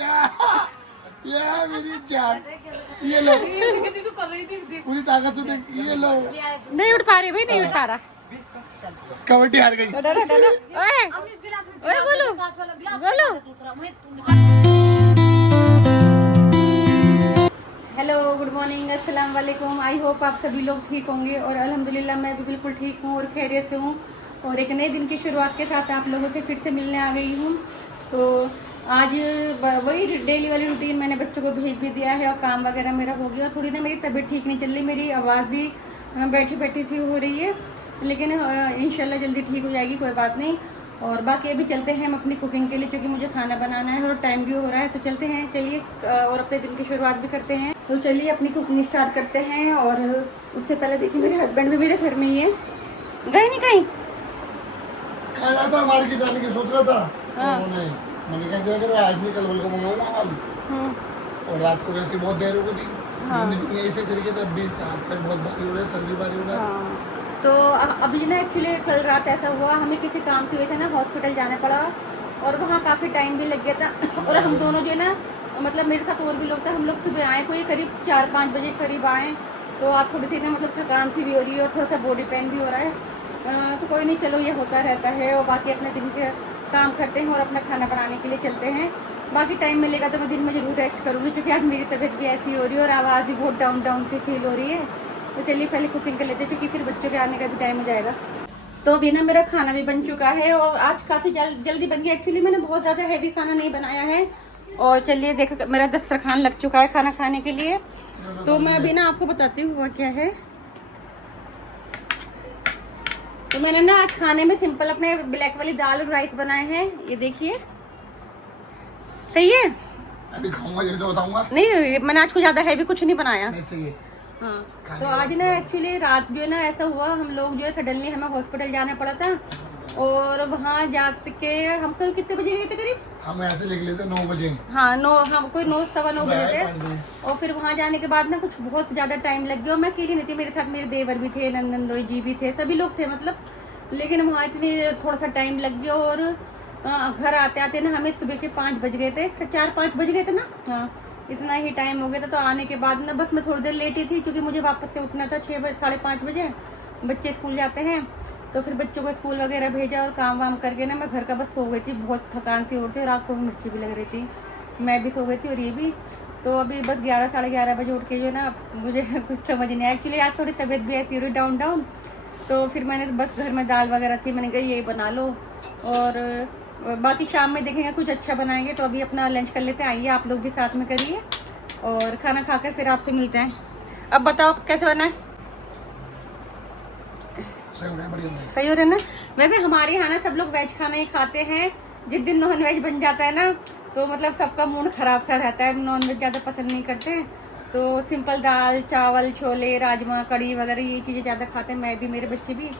ये मेरी जान, ये लो पूरी ताकत से देख, ये लो। नहीं उठ पा रही भाई, नहीं उठ पा रहा। कबड्डी हार गई। ओए ओए बोलो बोलो। हेलो, गुड मॉर्निंग, अस्सलाम वालेकुम। आई होप आप सभी लोग ठीक होंगे और अल्हम्दुलिल्लाह मैं भी बिल्कुल ठीक हूँ और खैरियत से हूँ। और एक नए दिन की शुरुआत के साथ आप लोगों से फिर से मिलने आ गई हूँ। तो आज वही डेली वाली रूटीन, मैंने बच्चों को भेज भी दिया है और काम वगैरह मेरा हो गया। थोड़ी ना मेरी तबीयत ठीक नहीं चल रही, मेरी आवाज़ भी बैठी बैठी सी हो रही है, लेकिन इंशाल्लाह जल्दी ठीक हो जाएगी, कोई बात नहीं। और बाकी अभी चलते हैं हम अपनी कुकिंग के लिए, क्योंकि मुझे खाना बनाना है और टाइम भी हो रहा है। तो चलते हैं, चलिए, और अपने दिन की शुरुआत भी करते हैं। तो चलिए अपनी कुकिंग स्टार्ट करते हैं। और उससे पहले देखिए मेरे हस्बैंड भी मेरे घर में ही है, गए नहीं कहीं। खाया था मार्केट जाने की सोच रहा था। हाँ। नहीं, मैंने कहा अगर आज नहीं कल को मंगाऊंगा माल। और रात को वैसे बहुत देर हो गई थी। हाँ। इसी तरीके से अभी हाथ पे बहुत भारी हो रहा है, सर भी भारी हो रहा है। हाँ। तो अभी ना एक्चुअली कल रात ऐसा हुआ, हमें किसी काम की वजह से ना हॉस्पिटल जाना पड़ा और वहाँ काफ़ी टाइम भी लग गया था। और हम दोनों जो ना, मतलब मेरे साथ और भी लोग थे, हम लोग सुबह आए, कोई करीब 4-5 बजे करीब आए। तो आप थोड़ी सी ना मतलब थकान सी भी हो रही है और थोड़ा सा बॉडी पेन भी हो रहा है। तो कोई नहीं, चलो ये होता रहता है। और बाकी अपने दिन के काम करते हैं और अपना खाना बनाने के लिए चलते हैं। बाकी टाइम मिलेगा तो मैं दिन में ज़रूर रेस्ट करूँगी, क्योंकि आज मेरी तबीयत भी ऐसी हो रही है और आवाज़ भी बहुत डाउन डाउन सी फील हो रही है। तो चलिए पहले कुकिंग कर लेते हैं, क्योंकि फिर बच्चों के आने का भी टाइम हो जाएगा। तो अभी ना मेरा खाना भी बन चुका है और आज काफ़ी जल्दी बन गया। एक्चुअली मैंने बहुत ज़्यादा हैवी खाना नहीं बनाया है। और चलिए देखो, मेरा दस्तरखान लग चुका है खाना खाने के लिए। तो मैं अभी ना आपको बताती हूँ हुआ क्या है। तो मैंने ना आज खाने में सिंपल अपने ब्लैक वाली दाल और राइस बनाए हैं, ये देखिए। सही है? अभी खाऊंगा ये तो बताऊंगा। नहीं, मैंने आज को ज्यादा हैवी कुछ नहीं बनाया। नहीं, सही है। हाँ, तो आज ना एक्चुअली रात जो है ना ऐसा हुआ, हम लोग जो है सडनली हमें हॉस्पिटल जाना पड़ा था। और वहाँ जाके हम कल कितने बजे गए थे करीब? हम ऐसे लिख लेते 9 बजे। हाँ, हम कोई 9-9:15 बजे थे। और फिर वहाँ जाने के बाद ना कुछ बहुत ज्यादा टाइम लग गया और मैं अकेली नहीं थी, मेरे साथ मेरे देवर भी थे, नंदनदोई जी भी थे, सभी लोग थे मतलब। लेकिन वहाँ इतनी थोड़ा सा टाइम लग गया और घर आते आते ना हमें सुबह के 5 बज गए थे, 4-5 बज गए थे ना। हाँ, इतना ही टाइम हो गया था। तो आने के बाद ना बस मैं थोड़ी देर लेटी थी, क्योंकि मुझे वापस से उठना था 6-5:30 बजे। बच्चे स्कूल जाते हैं, तो फिर बच्चों को स्कूल वगैरह भेजा और काम वाम करके ना मैं घर का बस सो गई थी। बहुत थकान सी हो रही थी और आँख को भी मिर्ची भी लग रही थी, मैं भी सो गई थी और ये भी। तो अभी बस 11-11:30 बजे उठ के जो ना मुझे कुछ समझ नहीं आया। एक्चुअली आज थोड़ी तबीयत भी ऐसी हो रही डाउन डाउन। तो फिर मैंने बस घर में दाल वगैरह थी, मैंने कहा ये बना लो और बाकी शाम में देखेंगे कुछ अच्छा बनाएंगे। तो अभी अपना लंच कर लेते हैं, आइए आप लोग भी साथ में करिए और खाना खाकर फिर आपसे मिलते हैं। अब बताओ कैसे बना है? सही हो रहा है ना? वैसे हमारे यहाँ ना सब लोग वेज खाना ही खाते हैं। जिस दिन नॉन वेज बन जाता है ना तो मतलब सबका मूड खराब सा रहता है, नॉन वेज ज़्यादा पसंद नहीं करते हैं। तो सिंपल दाल चावल छोले राजमा कड़ी वगैरह ये चीज़ें ज़्यादा खाते हैं, मैं भी मेरे बच्चे भी।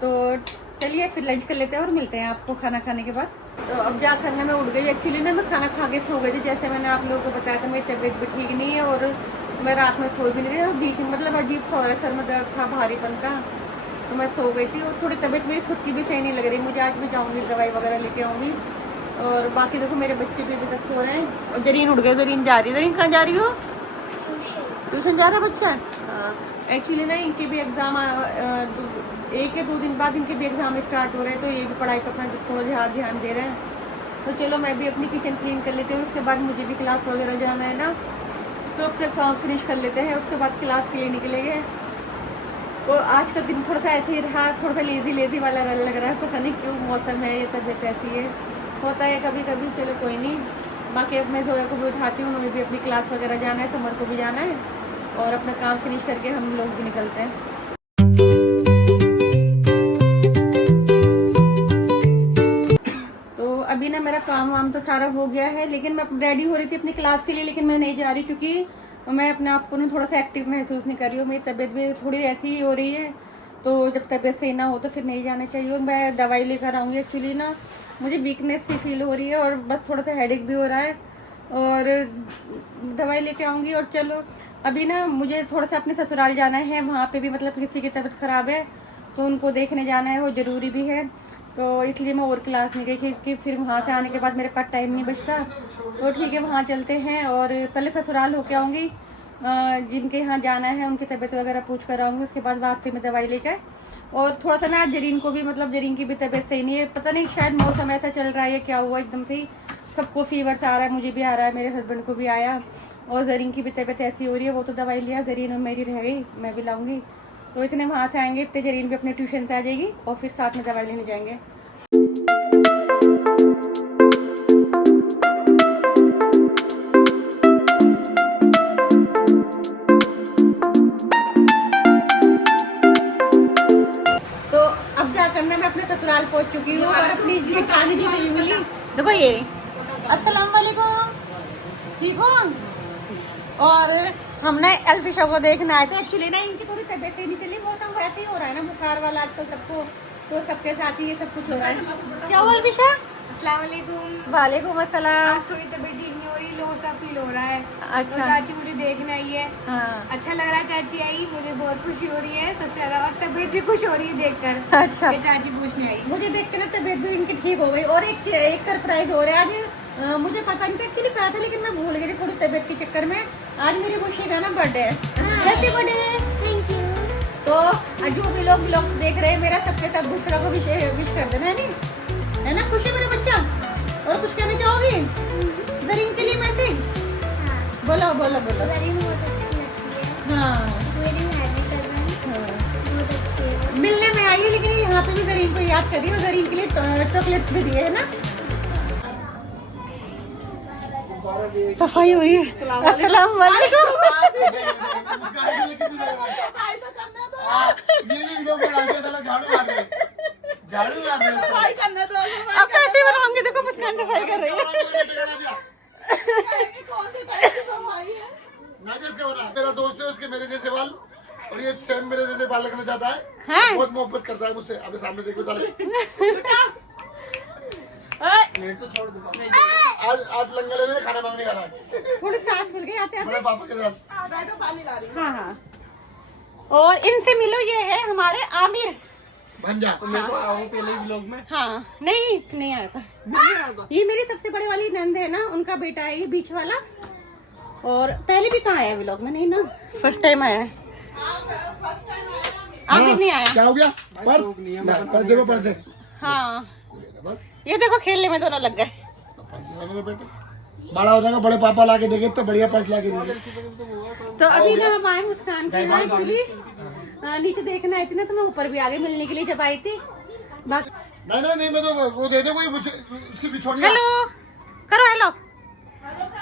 तो चलिए फिर लंच कर लेते हैं और मिलते हैं आपको खाना खाने के बाद। तो अब जा करने में उठ गई। एक्चुअली ना मैं खाना खा के सो गई थी, जैसे मैंने आप लोगों को बताया था मेरी तबीयत भी ठीक नहीं है और मैं रात में सो भी नहीं रही। बीच में मतलब अजीब सा हो रहा है, सर में दर्द था, भारीपन का। तो मैं सो गई थी और थोड़ी तबीयत मेरी खुद की भी सही नहीं लग रही मुझे। आज भी जाऊँगी दवाई वगैरह लेके आऊँगी। और बाकी देखो मेरे बच्चे भी अभी तक सो रहे हैं और जरीन उठ गए। जरीन जा रही है। जरीन कहाँ जा रही हो? ट्यूशन जा रहा है बच्चा। एक्चुअली ना इनके भी एग्ज़ाम 1 या 2 दिन बाद इनके भी एग्ज़ाम स्टार्ट हो रहे हैं, तो ये भी पढ़ाई पर अपना थोड़ा ध्यान दे रहे हैं। तो चलो मैं भी अपनी किचन क्लीन कर लेती हूँ, उसके बाद मुझे भी क्लास वगैरह जाना है ना, तो अपने काम फिनिश कर लेते हैं, उसके बाद क्लास के लिए निकलेंगे। तो आज का दिन थोड़ा सा ऐसे ही रहा, थोड़ा सा लेजी वाला लग रहा है, पता नहीं क्यों, मौसम है, ये तबीयत ऐसी है, होता है कभी कभी। चलो कोई नहीं। बाकी अब मैं जोया को भी उठाती हूँ, उन्हें भी अपनी क्लास वगैरह जाना है, समर को भी जाना है और अपना काम फिनिश करके हम लोग भी निकलते हैं। तो अभी ना मेरा काम वाम तो सारा हो गया है, लेकिन मैं रेडी हो रही थी अपनी क्लास के लिए, लेकिन मैं नहीं जा रही क्योंकि मैं अपने आप को ना थोड़ा सा एक्टिव महसूस नहीं कर रही हूँ। मेरी तबीयत भी थोड़ी ऐसी ही हो रही है, तो जब तबीयत सही ना हो तो फिर नहीं जाना चाहिए। और मैं दवाई लेकर आऊँगी। एक्चुअली ना मुझे वीकनेस सी फील हो रही है और बस थोड़ा सा हेडेक भी हो रहा है और दवाई लेके आऊँगी। और चलो अभी ना मुझे थोड़ा सा अपने ससुराल जाना है, वहाँ पे भी मतलब किसी की तबीयत ख़राब है तो उनको देखने जाना है, वो ज़रूरी भी है। तो इसलिए मैं और क्लास नहीं गई, क्योंकि फिर वहाँ से आने के बाद मेरे पास टाइम नहीं बचता तो ठीक है वहाँ चलते हैं और पहले ससुराल होके आऊँगी, जिनके यहाँ जाना है उनकी तबीयत वगैरह पूछ कर आऊँगी, उसके बाद वापसी में दवाई लेकर। और थोड़ा सा ना जरीन को भी, मतलब जरीन की भी तबीयत सही नहीं है, पता नहीं शायद मौसम ऐसा चल रहा है, क्या हुआ एकदम से ही सबको फीवर सा आ रहा है, मुझे भी आ रहा है, मेरे हस्बैंड को भी आया, और जरीन की भी तबीयत ऐसी हो रही है। वो तो दवाई लिया, जरीन और मेरी रह गई, मैं भी लाऊंगी। तो इतने वहाँ से आएंगे, इतने जरीन भी अपने ट्यूशन से आ जाएगी और फिर साथ में दवाई लेने जाएंगे। तो अब जा करना मैं अपने ससुराल पहुँच चुकी हूँ और अपनी जेठानी जी से मिली। देखो ये, अस्सलाम वालेकुम, ठीक हो? और हमने अल्फिशा को देखना है, तो एक्चुअली ना इनकी थोड़ी तबीयत ही नहीं चली, मौसम वैसे ही हो रहा है ना बुखार वाला आजकल सबको, तो सबके साथ ही ये सब कुछ हो रहा है। क्या हुआ अल्फिशा? अस्सलाम वालेकुम। वालेकुम अस्सलाम। आज थोड़ी तबीयत ठीक नहीं हो रही, लो सा फील हो रहा है। अच्छा। तो चाची मुझे देखने आई है। हाँ। अच्छा लग रहा है, चाची आई, मुझे बहुत खुशी हो रही है सबसे ज्यादा, और तबीयत भी खुश हो रही है देखकर। अच्छा। कि चाची पूछने आई। मुझे देख के ना तबीयत भी इनकी ठीक हो गई। और एक सरप्राइज हो रहा है आज, मुझे पता नहीं था एक्चुअली पता था, लेकिन मैं भूल गई थी थोड़ी तबीयत के चक्कर में। आज मेरी खुशी का ना बर्थडे है। Happy birthday. Thank you. तो जो भी लोग देख रहे हैं मेरा, सबके साथ दूसरा को विश कर देना, है नहीं है ना? खुश है मेरा बच्चा। और कुछ कहना चाहोगी जरीन के लिए? मैसेज बोलो बोलो बोलो। जरीन बहुत अच्छी लगती है। हाँ, मेरी कजन बहुत अच्छी है। मिलने में आई है, लेकिन यहाँ पे भी जरीन को याद करी और जरीन के लिए चॉकलेट्स भी दिए है ना। सफाई हुई है। अस्सलाम वालेकुम। अब तो ऐसे बनाऊंगी, देखो मुस्कान सफाई कर रही है। मेरा दोस्त है, उसके मेरे जैसे बाल, और ये सेम मेरे जैसे बाल रखना चाहता है। हैं? बहुत मोहब्बत करता है मुझसे। अभी सामने देखो साले। आज लंगर लेने खाना मांगने आ रहा है। थोड़ी सांस फूल गई आते बड़े पापा के साथ। हाँ हाँ। और इनसे मिलो, ये है हमारे आमिर भंजा। पहले व्लॉग में। हाँ, नहीं आया था। ये मेरी सबसे बड़ी वाली नंद है ना, उनका बेटा है ये बीच वाला। और पहले भी कहाँ आया व्लॉग में? नहीं ना, फर्स्ट टाइम आया है। आमिर नहीं आया। क्या हो गया? पर्दे में पर्दे। हाँ, ये देखो खेलने में दोनों लग गए। बड़ा हो जाएगा, बड़े पापा लाके देंगे तो बढ़िया पर्स लाके देंगे। तो अभी ना हम आए मुस्कान के ना, एक्चुअली नीचे देखना आई थी ना, तो मैं ऊपर भी आ गई मिलने के लिए जब आई थी। नहीं मैं तो वो दे दे कोई उसकी बिछोड़िया। हेलो करो, हेलो।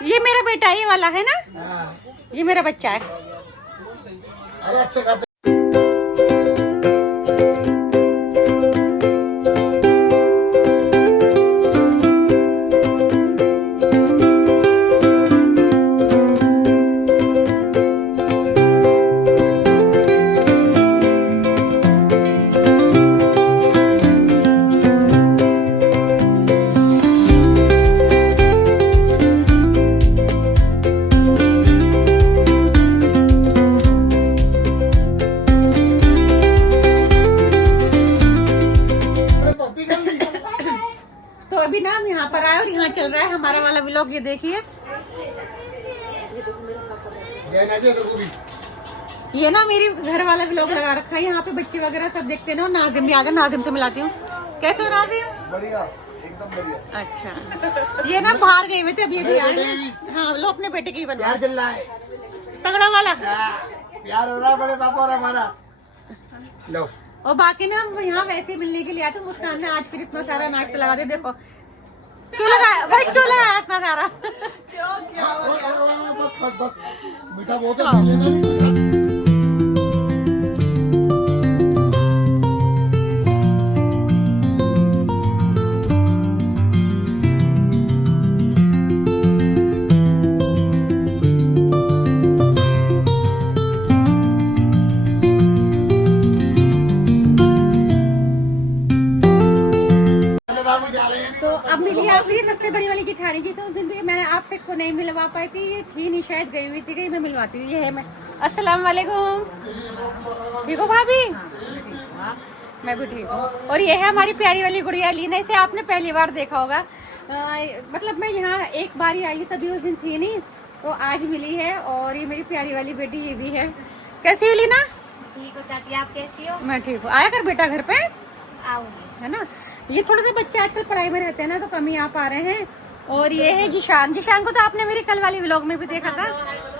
ये मेरा बेटा ये वाला है ना, हाँ। ये मेरा बच्चा है। अरे अच्छे खाते। तो अभी ना हम यहाँ पर आए और यहाँ चल रहा है हमारा वाला व्लॉग, ये देखिए। ये ना मेरी घर वाला व्लॉग लगा रखा है, यहाँ पे बच्चे वगैरह सब देखते हैं ना। और नाजिम भी आ गया, नाजिम से मिलाती हूँ। कैसे हो नाजिम? बढ़िया, एकदम बढ़िया। अच्छा, ये ना बाहर गए हुए थे, अभी अभी आए। हाँ, लो अपने बेटे की बनवा। प्यार चल रहा है, तगड़ा वाला प्यार हो रहा है बड़े पापा और हमारा। लो। और बाकी ना हम यहाँ वैसे मिलने के लिए आए थे। मुस्कान ने आज फिर इतना सारा नाश्ता लगा दे, देखो क्यों लगाया भाई, क्यों लगाया इतना सारा? बस मीठा बहुत है। तो अब मिली आपकी सबसे बड़ी वाली जेठानी जी। तो उस दिन भी मैंने आप तक को नहीं मिलवा पाई थी, ये थी नहीं शायद, गई हुई थी, कहीं मैं मिलवाती हूँ। ये है मैं। अस्सलाम वालेकुम। ठीक हो भाभी? मैं भी ठीक हूँ। और ये है हमारी प्यारी वाली गुड़िया लीना, इसे आपने पहली बार देखा होगा। मतलब मैं यहाँ एक बार ही आई हूँ, तभी उस दिन थी नहीं, तो आज मिली है। और ये मेरी प्यारी वाली बेटी ये भी है। कैसी है लीना? ठीक हो चाची, आप कैसी हो? मैं ठीक हूँ। आया कर बेटा घर पे, आऊंगी। है ना। ये थोड़े से बच्चे आजकल पढ़ाई में रहते हैं ना, तो कम ही आ पा रहे हैं। और ये है जिशान। जिशान को तो आपने मेरी कल वाली व्लॉग में भी देखा था।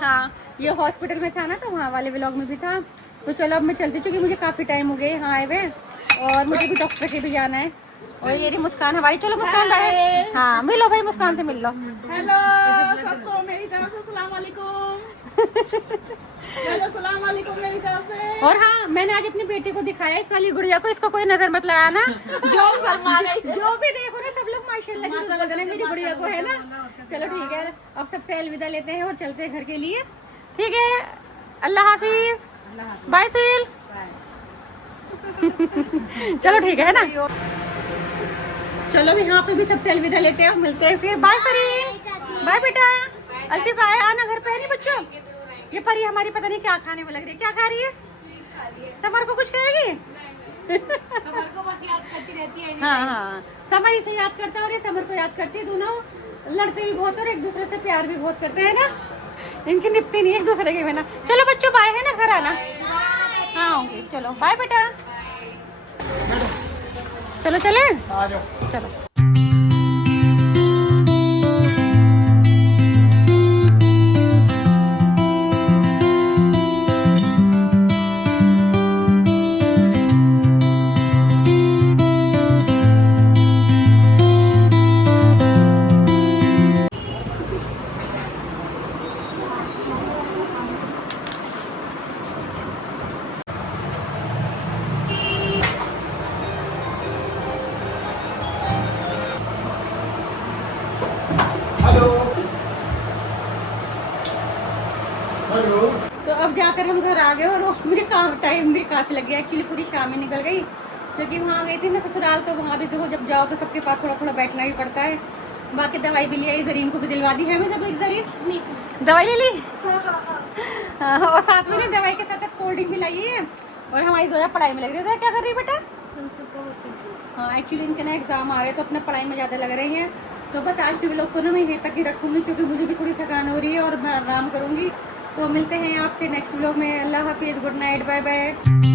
हाँ, ये हॉस्पिटल में था ना, तो वहाँ वाले व्लॉग में भी था। तो चलो अब मैं चलती, क्योंकि मुझे काफ़ी टाइम हो गए यहाँ आए हुए, और मुझे भी डॉक्टर के भी जाना है। और ये रही मुस्कान हमारी। चलो मुस्कान बाहर। हाँ, मिलो भाई, मुस्कान से मिल लो। हेलो सबको मेरी तरफ से सलाम वालेकुम। हेलो सलाम वालेकुम मेरी तरफ से। और हाँ, मैंने आज अपनी बेटी को दिखाया, इस वाली गुड़िया को। इसको कोई नजर मत लगाना। जो शर्मा गई। जो भी देखो ना, सब लोग माशाल्लाह मेरी गुड़िया को, है ना। चलो ठीक है, अब सबसे अलविदा लेते हैं और चलते हैं घर के लिए। ठीक है, अल्लाह हाफिज, बाय सुहेल। चलो ठीक है ना। चलो यहाँ पे भी सबसे अलविदा लेते हैं, मिलते हैं फिर। बाय फरीन, बाय बेटा। अल्फीफ आए, आना घर पे, है नहीं बच्चों। ये परी हमारी पता नहीं क्या खाने में लग रही है। क्या खा रही है? समर को कुछ कहेगी? समर को बस याद करती रहती है। हाँ, समर इसे याद करता है और ये समर को याद करती है। दोनों लड़ते भी बहुत और एक दूसरे से प्यार भी बहुत करते हैं ना। इनकी निपती नहीं एक दूसरे के बिना। चलो बच्चों बाय, है ना, घर आना। हाँ आऊंगी। चलो बाय बेटा। चलो चले, आ जाओ। चलो। Hello hello. तो अब जाकर हम घर आ गए, और वो मुझे टाइम भी काफ़ी लग गया। एक्चुअली पूरी शाम ही निकल गई, क्योंकि वहाँ गई थी ना ससुराल। तो वहाँ भी देखो, जब जाओ तो सबके पास थोड़ा थोड़ा बैठना ही पड़ता है। बाकी दवाई भी लिया, जरीन को भी दिलवा दी है। मैं जब जरीन दवाई ले ली, और साथ में ना दवाई के साथ कोल्ड ड्रिंक भी लाई है। और हमारी जोया पढ़ाई में लग रही है। क्या कर रही है बेटा? हाँ, एक्चुअली इनके ना एग्जाम आ रहे हैं, तो अपने पढ़ाई में ज़्यादा लग रही हैं। तो बस आज के व्लॉग को ना मैं यहीं तक ही रखूँगी, क्योंकि मुझे भी थोड़ी थकान हो रही है और मैं आराम करूँगी। तो मिलते हैं आपसे नेक्स्ट व्लॉग में। अल्लाह हाफिज़, गुड नाइट, बाय बाय।